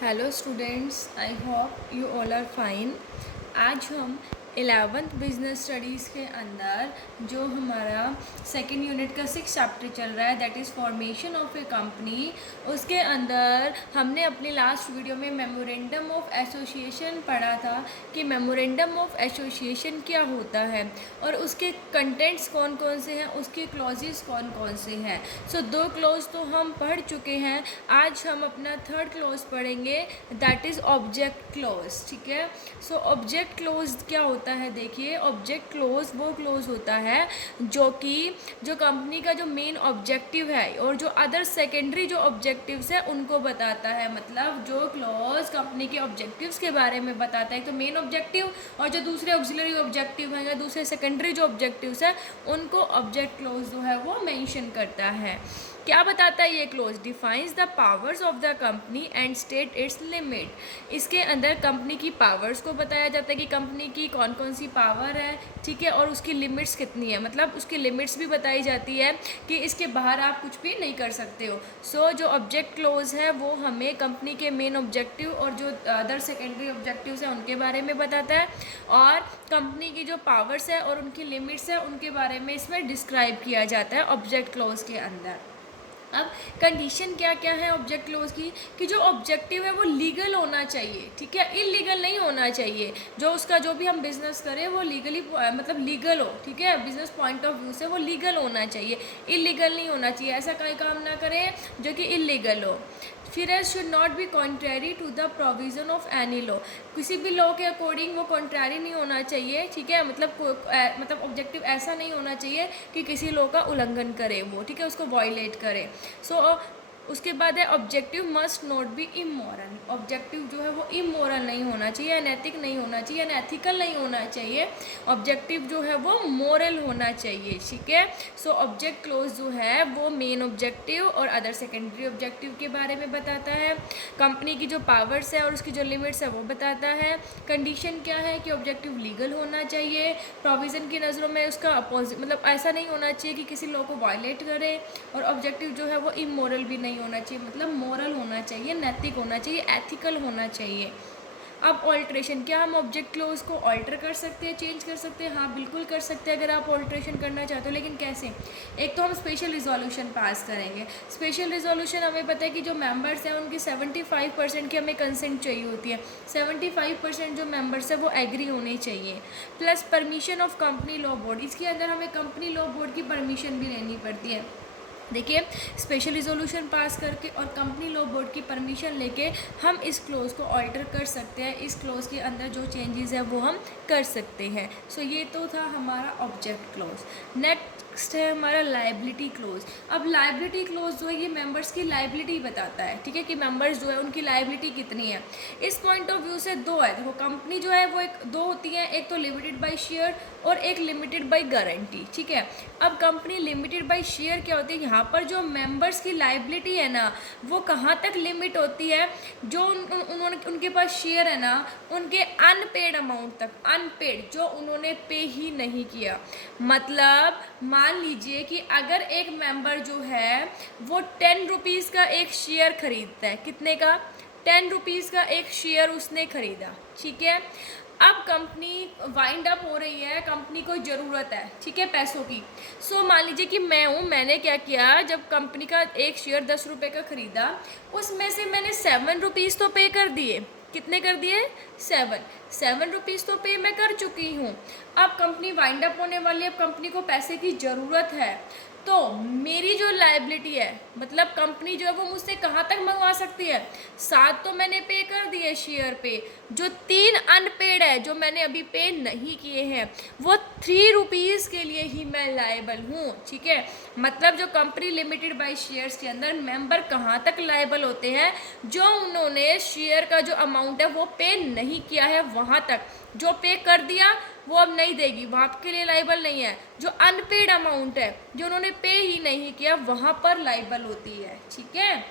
Hello students, I hope you all are fine. आज हम 11th business studies के अंदर जो हमारा सेकेंड यूनिट का 6 चैप्टर चल रहा है, that is formation of A company. उसके अंदर हमने अपनी लास्ट वीडियो में मेमोरेंडम ऑफ एसोसिएशन पढ़ा था कि मेमोरेंडम ऑफ एसोसिएशन क्या होता है और उसके कंटेंट्स कौन कौन से हैं, उसके क्लॉजेस कौन कौन से हैं। सो 2 क्लॉज तो हम पढ़ चुके हैं। आज हम अपना थर्ड क्लॉज पढ़ेंगे, दैट इज़ ऑब्जेक्ट क्लॉज। ठीक है। सो ऑब्जेक्ट क्लॉज क्या होता है, देखिए ऑब्जेक्ट क्लॉज वो क्लॉज होता है जो कंपनी का जो मेन ऑब्जेक्टिव है और जो अदर सेकेंडरी जो ऑब्जेक्टिव्स है उनको बताता है। मतलब जो क्लॉज कंपनी के ऑब्जेक्टिव्स के बारे में बताता है, तो मेन ऑब्जेक्टिव और जो दूसरे ऑक्सिलरी ऑब्जेक्टिव हैं या दूसरे सेकेंडरी जो ऑब्जेक्टिव्स हैं उनको ऑब्जेक्ट क्लॉज जो है वो मेंशन करता है। क्या बताता है ये clause? Defines the powers of the company and state it's limit. इसके अंदर कंपनी की पावर्स को बताया जाता है कि कंपनी की कौन कौन सी पावर है, ठीक है, और उसकी लिमिट्स कितनी है। मतलब उसकी लिमिट्स भी बताई जाती है कि इसके बाहर आप कुछ भी नहीं कर सकते हो। सो जो ऑब्जेक्ट क्लॉज है वो हमें कंपनी के मेन ऑब्जेक्टिव और जो अदर सेकेंडरी ऑब्जेक्टिव्स हैं उनके बारे में बताता है, और कंपनी की जो पावर्स है और उनकी लिमिट्स है उनके बारे में इसमें डिस्क्राइब किया जाता है ऑब्जेक्ट क्लॉज के अंदर। अब कंडीशन क्या क्या है ऑब्जेक्ट क्लॉज की, कि जो ऑब्जेक्टिव है वो लीगल होना चाहिए, ठीक है, इलीगल नहीं होना चाहिए। जो उसका जो भी हम बिजनेस करें वो लीगली मतलब लीगल हो, ठीक है, बिजनेस पॉइंट ऑफ व्यू से वो लीगल होना चाहिए, इलीगल नहीं होना चाहिए। ऐसा कोई काम ना करें जो कि इलीगल हो। फिर should not be contrary to the provision of any law. किसी भी लॉ के अकॉर्डिंग वो कॉन्ट्रेरी नहीं होना चाहिए, ठीक है, मतलब ऑब्जेक्टिव ऐसा नहीं होना चाहिए कि किसी लॉ का उल्लंघन करे वो, ठीक है, उसको वायलेट करे। सो उसके बाद है objective must not be immoral. Objective जो है वो इमोरल नहीं होना चाहिए, अनैतिक नहीं होना चाहिए, अनएथिकल नहीं होना चाहिए। ऑब्जेक्टिव जो है वो मोरल होना चाहिए, ठीक है। सो ऑब्जेक्ट क्लॉज जो है वो मेन ऑब्जेक्टिव और अदर सेकेंडरी ऑब्जेक्टिव के बारे में बताता है। कंपनी की जो पावर्स है और उसकी जो लिमिट्स है वो बताता है। कंडीशन क्या है कि ऑब्जेक्टिव लीगल होना चाहिए। प्रोविज़न की नज़रों में उसका अपोजिट, मतलब ऐसा नहीं होना चाहिए कि किसी लॉ को वायलेट करे। और ऑब्जेक्टिव जो है वो इमोरल भी नहीं होना चाहिए, मतलब मोरल होना चाहिए, नैतिक होना चाहिए, एथिकल होना चाहिए। अब ऑल्ट्रेशन, क्या हम ऑब्जेक्ट क्लॉज को ऑल्टर कर सकते हैं, चेंज कर सकते हैं? हाँ, बिल्कुल कर सकते हैं अगर आप ऑल्ट्रेशन करना चाहते हो। लेकिन कैसे? एक तो हम स्पेशल रिजोल्यूशन पास करेंगे। स्पेशल रिजोल्यूशन हमें पता है कि जो मेंबर्स हैं उनकी 75% की हमें कंसेंट चाहिए होती है। 75% जो मेंबर्स हैं वो एग्री होने चाहिए। Plus permission of company law board, इसके अंदर हमें कंपनी लॉ बोर्ड की परमिशन भी लेनी पड़ती है। देखिए, स्पेशल रिजोल्यूशन पास करके और कंपनी लॉ बोर्ड की परमिशन लेके हम इस क्लोज को ऑल्टर कर सकते हैं। इस क्लोज के अंदर जो चेंजेस है वो हम कर सकते हैं। सो ये तो था हमारा ऑब्जेक्ट क्लोज। नेक्स्ट है हमारा लाइबिलिटी क्लोज। अब लाइबिलिटी क्लोज जो है ये मेंबर्स की लाइबिलिटी बताता है, ठीक है, कि मेंबर्स जो है उनकी लाइबिलिटी कितनी है। इस पॉइंट ऑफ व्यू से दो है। देखो, कंपनी जो है वो दो होती है, एक तो लिमिटेड बाय शेयर और एक लिमिटेड बाय गारंटी, ठीक है। अब कंपनी लिमिटेड बाय शेयर क्या होती है, यहाँ पर जो मेंबर्स की लाइबिलिटी है ना वो कहाँ तक लिमिट होती है, जो उन्होंने उनके पास शेयर है ना उनके अनपेड अमाउंट तक, अनपेड जो उन्होंने पे ही नहीं किया। मतलब मान लीजिए कि अगर एक मेंबर जो है वो 10 रुपीज़ का एक शेयर खरीदता है, कितने का? 10 रुपीज़ का एक शेयर उसने खरीदा, ठीक है। अब कंपनी वाइंड अप हो रही है, कंपनी को ज़रूरत है, ठीक है, पैसों की। सो मान लीजिए कि मैं हूँ, मैंने क्या किया, जब कंपनी का एक शेयर 10 रुपये का ख़रीदा, उसमें से मैंने 7 रुपीज़ तो पे कर दिए। कितने कर दिए? 7 रुपीज़ तो पे मैं कर चुकी हूँ। अब कंपनी वाइंड अप होने वाली है, अब कंपनी को पैसे की ज़रूरत है, तो मेरी जो लाइबिलिटी है, मतलब कंपनी जो है वो मुझसे कहाँ तक मंगवा सकती है? 7 तो मैंने पे कर दिए शेयर पे, जो 3 अनपेड है जो मैंने अभी पे नहीं किए हैं वो 3 रुपीज़ के लिए ही मैं लायबल हूँ, ठीक है। मतलब जो कंपनी लिमिटेड बाय शेयर्स के अंदर मेंबर कहाँ तक लायबल होते हैं, जो उन्होंने शेयर का जो अमाउंट है वो पे नहीं किया है वहाँ तक। जो पे कर दिया वो अब नहीं देगी, वहाँ के लिए लाइबल नहीं है। जो अनपेड अमाउंट है जो उन्होंने पे ही नहीं किया वहाँ पर लाइबल होती है, ठीक है।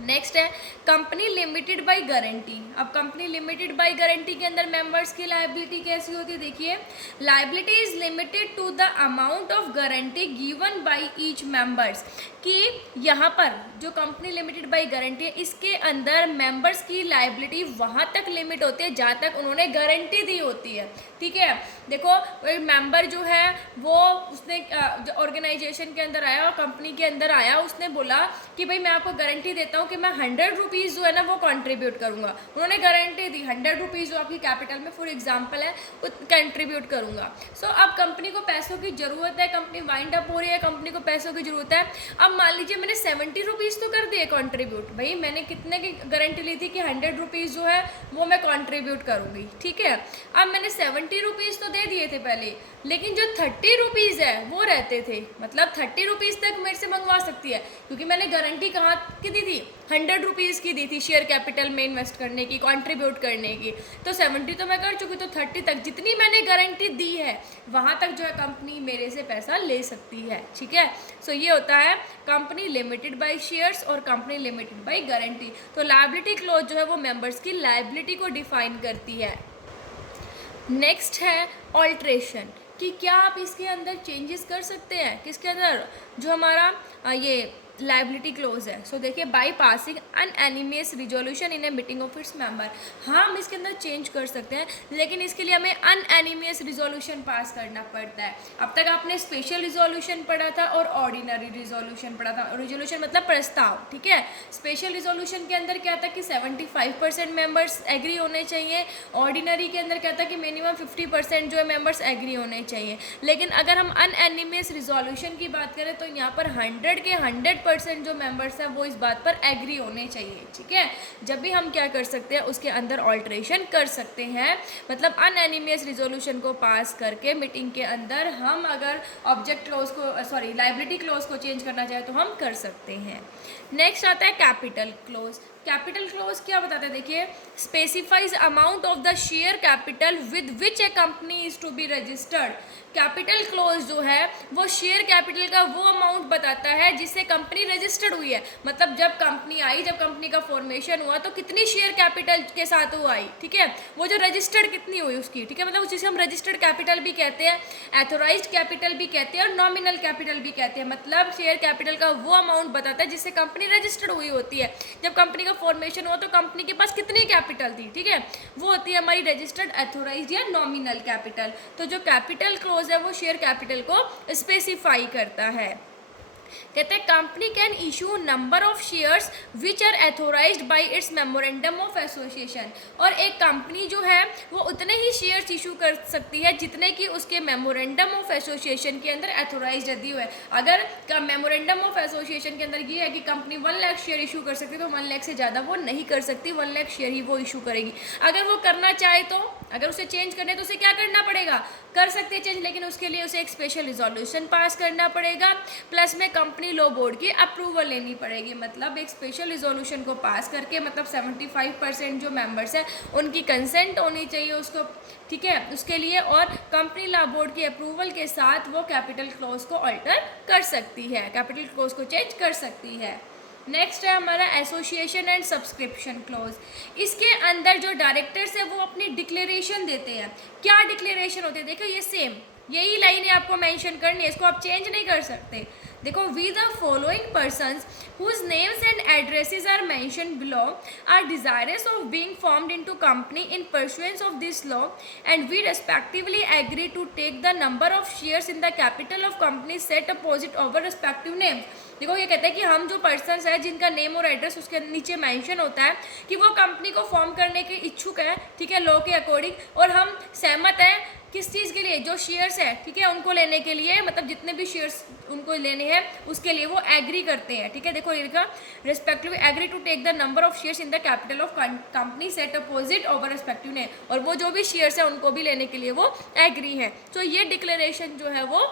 नेक्स्ट है कंपनी लिमिटेड बाय गारंटी। अब कंपनी लिमिटेड बाय गारंटी के अंदर मेंबर्स की लायबिलिटी कैसी होती है, देखिए liability is limited to the amount of guarantee given by each members, कि यहाँ पर जो कंपनी लिमिटेड बाय गारंटी है इसके अंदर मेंबर्स की लायबिलिटी वहाँ तक लिमिट होती है जहाँ तक उन्होंने गारंटी दी होती है। ठीक है, देखो मेंबर जो है वो उसने ऑर्गेनाइजेशन के अंदर आया और कंपनी के अंदर आया, उसने बोला कि भाई मैं आपको गारंटी देता हूँ कि मैं 100 रुपीज़ जो है ना वो कंट्रीब्यूट करूँगा। उन्होंने गारंटी दी 100 रुपीज़ जो आपकी कैपिटल में फॉर एग्जांपल है वो कंट्रीब्यूट करूँगा। सो अब कंपनी को पैसों की ज़रूरत है, कंपनी वाइंड अप हो रही है, कंपनी को पैसों की ज़रूरत है। अब मान लीजिए मैंने 70 रुपीज़ तो कर दिए कंट्रीब्यूट, भाई मैंने कितने की गारंटी ली थी कि 100 रुपीज़ जो है वो मैं कंट्रीब्यूट करूँगी। ठीक है, अब मैंने 70 रुपीज़ तो दे दिए थे पहले, लेकिन जो 30 रुपीज़ है वो रहते थे, मतलब 30 रुपीज़ तक मेरे से मंगवा सकती है क्योंकि मैंने गारंटी कहाँ की दी थी, 100 रुपीज़ की दी थी शेयर कैपिटल में इन्वेस्ट करने की, कंट्रीब्यूट करने की। तो 70 तो मैं कर चुकी, तो 30 तक जितनी मैंने गारंटी दी है वहाँ तक जो है कंपनी मेरे से पैसा ले सकती है। ठीक है, सो ये होता है कंपनी लिमिटेड बाय शेयर्स और कंपनी लिमिटेड बाय गारंटी। तो लायबिलिटी क्लॉज जो है वो मेंबर्स की लायबिलिटी को डिफाइन करती है। नेक्स्ट है ऑल्ट्रेशन, कि क्या आप इसके अंदर चेंजेस कर सकते हैं, किसके अंदर, जो हमारा ये लायबिलिटी क्लोज है। सो देखिए by passing unanimous resolution in a meeting of its member, हाँ हम इसके अंदर चेंज कर सकते हैं, लेकिन इसके लिए हमें अनएनिमियस रिजोल्यूशन पास करना पड़ता है। अब तक आपने स्पेशल रिजोल्यूशन पढ़ा था और ऑर्डिनरी रिजोल्यूशन पढ़ा था। रिजोल्यूशन मतलब प्रस्ताव, ठीक है। स्पेशल रिजोल्यूशन के अंदर क्या था कि 75% मेंबर्स एग्री होने चाहिए, ऑर्डिनरी के अंदर क्या था कि मिनिमम 50% जो है मेंबर्स एग्री होने चाहिए। लेकिन अगर हम अनएनिमियस रिजोल्यूशन की बात करें तो यहाँ पर 100 के 100% जो मेंबर्स हैं वो इस बात पर एग्री होने चाहिए। ठीक है, जब भी हम क्या कर सकते हैं उसके अंदर ऑल्ट्रेशन कर सकते हैं, मतलब अनएनिमियस रिजोल्यूशन को पास करके मीटिंग के अंदर हम अगर ऑब्जेक्ट क्लॉज को लायबिलिटी क्लॉज को चेंज करना चाहे तो हम कर सकते हैं। नेक्स्ट आता है कैपिटल क्लॉज। कैपिटल क्लॉज क्या बताते हैं, देखिए specifies amount of the share capital with which a company is to be registered. Capital clause जो है वो शेयर कैपिटल का वो अमाउंट बताता है जिससे कंपनी रजिस्टर्ड हुई है। मतलब जब कंपनी आई, जब कंपनी का फॉर्मेशन हुआ तो कितनी शेयर कैपिटल के साथ वो आई, ठीक है, वो जो रजिस्टर्ड कितनी हुई उसकी, ठीक है, मतलब जिसे हम रजिस्टर्ड कैपिटल भी कहते हैं, एथोराइज्ड कैपिटल भी कहते हैं और नॉमिनल कैपिटल भी कहते हैं। मतलब शेयर कैपिटल का वो अमाउंट बताता है जिससे कंपनी रजिस्टर्ड हुई होती है। जब कंपनी का फॉर्मेशन हुआ तो कंपनी के पास कितनी कैपिटल थी, ठीक है, वो होती है हमारी रजिस्टर्ड, एथोराइज्ड या नॉमिनल कैपिटल। तो जो कैपिटल क्लॉज है वो शेयर कैपिटल को स्पेसिफाई करता है। कहते हैं company can issue number of shares which are authorised by its memorandum of association. और एक कंपनी जो है वो उतने ही शेयर्स इशू कर सकती है जितने कि उसके मेमोरेंडम ऑफ एसोसिएशन के अंदर एथोराइज्ड यदि हुए। अगर मेमोरेंडम ऑफ एसोसिएशन के अंदर ये है कि कंपनी 1 लाख शेयर इशू कर सकती है तो 1 लाख से ज़्यादा वो नहीं कर सकती, 1 लाख शेयर ही वो इशू करेगी। अगर वो करना चाहे तो, अगर उसे चेंज करने तो उसे क्या करना पड़ेगा, कर सकते हैं चेंज, लेकिन उसके लिए उसे एक स्पेशल रिजोल्यूशन पास करना पड़ेगा, प्लस में कंपनी लॉ बोर्ड की अप्रूवल लेनी पड़ेगी। मतलब एक स्पेशल रिजोल्यूशन को पास करके, मतलब 75% जो मेंबर्स हैं उनकी कंसेंट होनी चाहिए उसको, ठीक है, उसके लिए, और कंपनी लॉ बोर्ड की अप्रूवल के साथ वो कैपिटल क्लॉज को अल्टर कर सकती है, कैपिटल क्लॉज को चेंज कर सकती है। नेक्स्ट है हमारा एसोसिएशन एंड सब्सक्रिप्शन क्लॉज। इसके अंदर जो डायरेक्टर्स है वो अपनी डिक्लेरेशन देते हैं। क्या डिक्लेरेशन होते हैं, देखो ये सेम यही लाइन आपको मेंशन करनी है, इसको आप चेंज नहीं कर सकते। देखो, we the following persons whose names and addresses are mentioned below are desirous of being formed into company in pursuance of this law and we respectively agree to take the number of shares in the capital of company set opposite our respective names। देखो ये कहता है कि हम जो persons है जिनका name और एड्रेस उसके नीचे मेंशन होता है कि वो कंपनी को फॉर्म करने के इच्छुक है, ठीक है, लॉ के अकॉर्डिंग, और हम सहमत हैं किस चीज़ के लिए, जो शेयर्स है, ठीक है, उनको लेने के लिए, मतलब जितने भी शेयर्स उनको लेने हैं उसके लिए वो एग्री करते हैं, ठीक है। देखो ये respective agree to take the number of shares in the capital of company set opposite over respective ने, और वो जो भी शेयर्स है उनको भी लेने के लिए वो एग्री है। तो ये डिक्लेरेशन जो है वो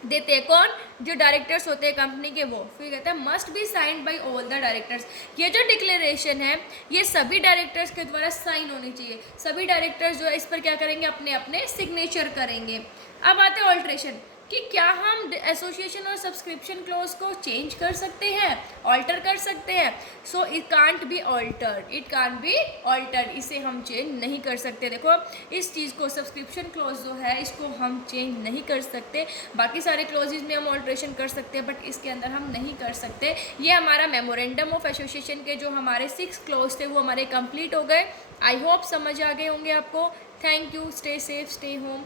देते हैं कौन, जो डायरेक्टर्स होते हैं कंपनी के, वो फिर कहते हैं must be signed by all the directors. ये जो डिक्लेरेशन है ये सभी डायरेक्टर्स के द्वारा साइन होनी चाहिए। सभी डायरेक्टर्स जो है इस पर क्या करेंगे, अपने अपने सिग्नेचर करेंगे। अब आते हैं ऑल्ट्रेशन। कि क्या हम एसोसिएशन और सब्सक्रिप्शन क्लोज को चेंज कर सकते हैं, ऑल्टर कर सकते हैं। So it can't be altered, it can't be altered, इसे हम चेंज नहीं कर सकते। देखो इस चीज़ को, सब्सक्रिप्शन क्लोज जो है इसको हम चेंज नहीं कर सकते। बाकी सारे क्लोजेज में हम ऑल्ट्रेशन कर सकते हैं बट इसके अंदर हम नहीं कर सकते। ये हमारा मेमोरेंडम ऑफ एसोसिएशन के जो हमारे 6 क्लोज थे वो हमारे कंप्लीट हो गए। आई होप समझ आ गए होंगे आपको। Thank you, stay safe, stay home.